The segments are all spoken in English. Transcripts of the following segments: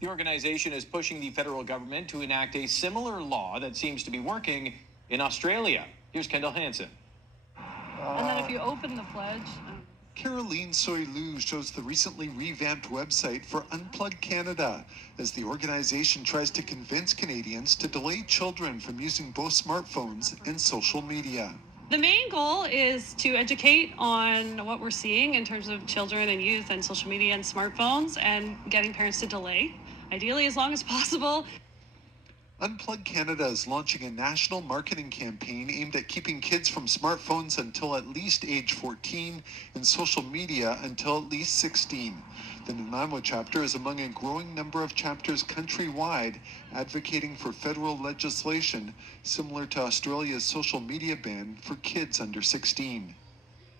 The organization is pushing the federal government to enact a similar law that seems to be working in Australia. Here's Kendall Hansen. And then if you open the pledge... Caroline Soy-Lu shows the recently revamped website for Unplugged Canada as the organization tries to convince Canadians to delay children from using both smartphones and social media. The main goal is to educate on what we're seeing in terms of children and youth and social media and smartphones and getting parents to delay, ideally as long as possible. Unplugged Canada is launching a national marketing campaign aimed at keeping kids from smartphones until at least age 14 and social media until at least 16. The Nanaimo chapter is among a growing number of chapters countrywide advocating for federal legislation similar to Australia's social media ban for kids under 16.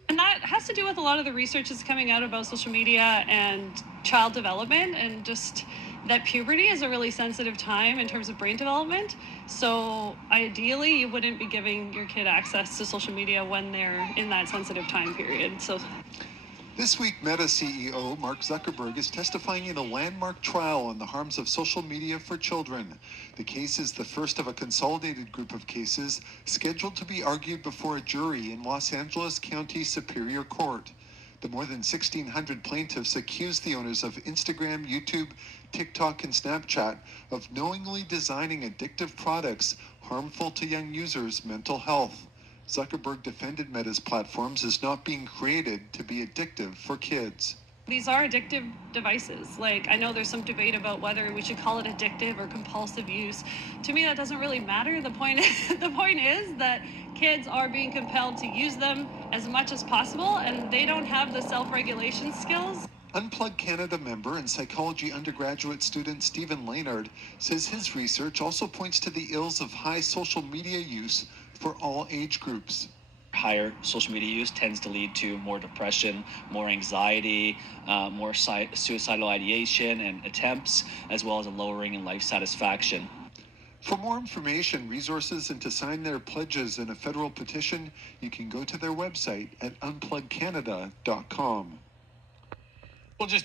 And that has to do with a lot of the research that's coming out about social media and child development, and just that puberty is a really sensitive time in terms of brain development. So ideally, you wouldn't be giving your kid access to social media when they're in that sensitive time period. So this week, Meta CEO Mark Zuckerberg is testifying in a landmark trial on the harms of social media for children. The case is the first of a consolidated group of cases scheduled to be argued before a jury in Los Angeles County Superior Court. The more than 1,600 plaintiffs accuse the owners of Instagram, YouTube, TikTok, and Snapchat of knowingly designing addictive products harmful to young users' mental health. Zuckerberg defended Meta's platforms as not being created to be addictive for kids. These are addictive devices. Like, I know there's some debate about whether we should call it addictive or compulsive use. To me, that doesn't really matter. The point is that kids are being compelled to use them as much as possible, and they don't have the self-regulation skills. Unplugged Canada member and psychology undergraduate student Stephen Laynard says his research also points to the ills of high social media use for all age groups. Higher social media use tends to lead to more depression, more anxiety, more suicidal ideation and attempts, as well as a lowering in life satisfaction. For more information, resources, and to sign their pledges in a federal petition, you can go to their website at unpluggedcanada.com. We'll just